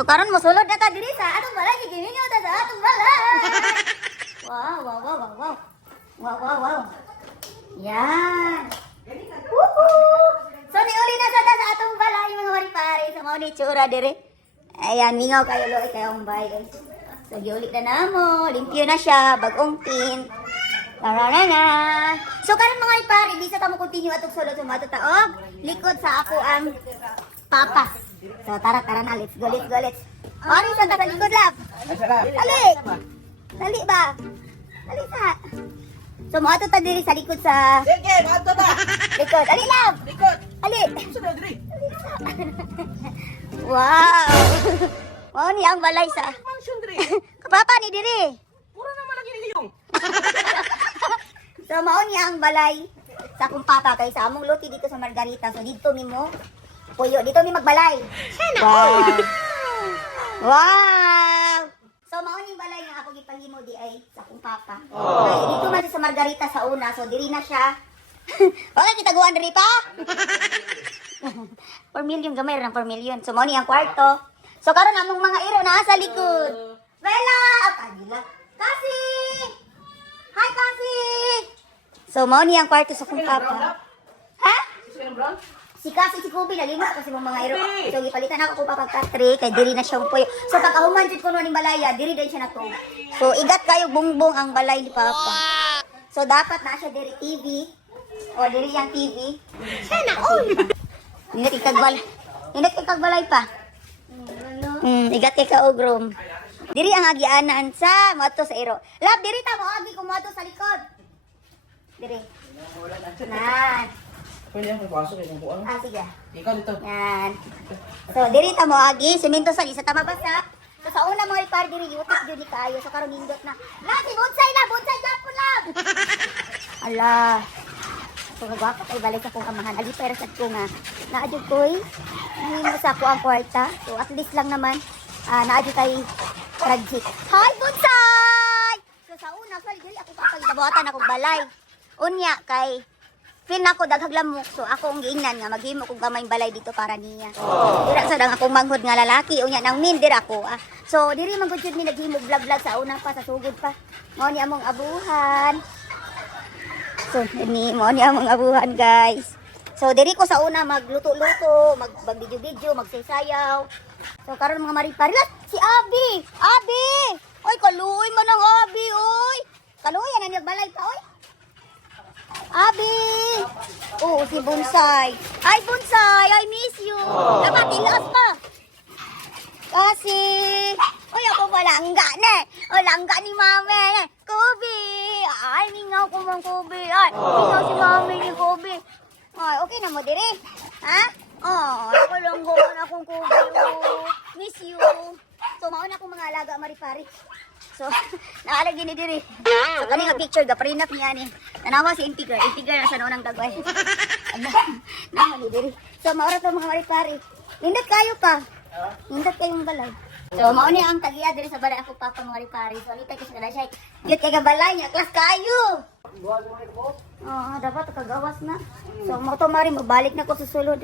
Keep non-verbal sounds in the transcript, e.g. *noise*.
So karon mo sulod na ta diri sa atong balay gigimingaw ta sa atong balay. *laughs* Wow, wow, wow, wow, wow. Wow, wow, wow. Yan. Woohoo! So niuli na sa sa atong balay mga maripari sa mao ni tsura diri. Ayan, mingaw kayo lo kayong bayan. So giuli na namo, limpyo na siya, bagong tin. Tararana. So karon mga ipari, bisa ta mo continue atong sulod sa mga taog. Likod sa ako ang papa. So tara tara na, let's go, let's go, let's. Ari sa sa likod lab. Dali. Dali ba? Dali sa. So mo ato ta diri sa likod sa Sige, mato ta. likod. Dali lab. Likod. Dali. Sunod diri. *laughs* Wow. Wow ni ang balay sa. Mansion diri. *laughs* Kapapa ni diri. Puro naman lagi niliyong. *laughs* So mao niya ang balay sa akong papa kay sa among luti dito sa Margarita. So dito mi mo puyo, dito mi magbalay. Wow. wow. So mao ni balay nga ako gipahimo di ay sa akong papa. Kay dito man siya sa Margarita sa una, so diri na siya. *laughs* Okay, kita guan diri pa. *laughs* per million gamay ra ng per million. So mao ni ang kwarto. So karon among mga iro naa sa likod. Bella, kanila. Kasi Hi, Kasi! So, mao ni ang kwarto sa kong papa. Ha? Sige, bro. Si Kasi si Kubi, nalimot kasi mong mga iro. So, gipalitan ako kung papa Katri, kay diri na siyang puyo. So, pagkahuman jud ko no ning balaya, diri din siya nato. So, igat kayo bungbong ang balay ni papa. So, dapat na siya diri TV. O, diri yang TV. Sana all! Hindi ikagbalay. Hindi ikagbalay pa. Hmm, igat kay kaugrom. Diri ang agianan sa moto sa iro. Lab, diri ta mo agi kung moto sa likod. Diri. Nan. Pwede ako pasok eh kung ano. Ah, sige. Ikaw dito. Yan. So, diri ta mo agi, semento sa isa tama basta. So, sa una mga ipar diri yutik jud ni kayo. So, karon nindot na. Lagi bonsai na, bonsai japon lang. *laughs* Ala. So, gwapo kay balik sa kong kamahan. Ali pero sa ko nga. Naadyo koy. Nahimo sa ako ang kwarta. So, at least lang naman. Ah, naadyo kay project. Hi, bonsai! So, sa una, sorry, dili ako kapagdabuhatan akong balay. Unya, kay Pin ako daghag ako ang giingnan nga maghimo kog gamay balay dito para niya. Dira sa dang akong manghod nga lalaki unya nang min dira ko. Ah. So diri man gud mi naghimo vlog-vlog sa una pa sa sugod pa. Mao ni among abuhan. So ni mao ni among abuhan guys. So diri ko sa una magluto-luto, mag video-video, magsayaw. So karon mga maripari Lah, si Abi. Abi. Oy kaluoy man ang Abi oy. Kaluoy na nagbalay pa oy. Abi! Oo, si Bonsai. Hi, Bonsai! I miss you! Napatilas pa! Kasi... Uy, ako pa langga na. O, langga ni mami. Kobe! Ay, ningaw ko mang Kobe. Ay, ningaw si mami ni Kobe. Ay, okay na mo dire. Ha? Oh, ako lang gumawa na akong Kobe. Oh, miss you. So, mauna akong mga Maripari. So, *laughs* naalagi ni diri. So, kani nga picture, gaparinap niya ni. Nanawa si. Intiger na sa noonang dagway. *laughs* Naman ni diri. So, maura to mga Maripari. Nindot kayo pa. Nindot kayong balay. So, mao ang tagiya diri sa balay ako papa mga Maripari. So, alita ko sa siya. Yut kay balay niya. Klas kayo. Oo, dapat kagawas na. So, mo to mari mabalik na ko sa sulod.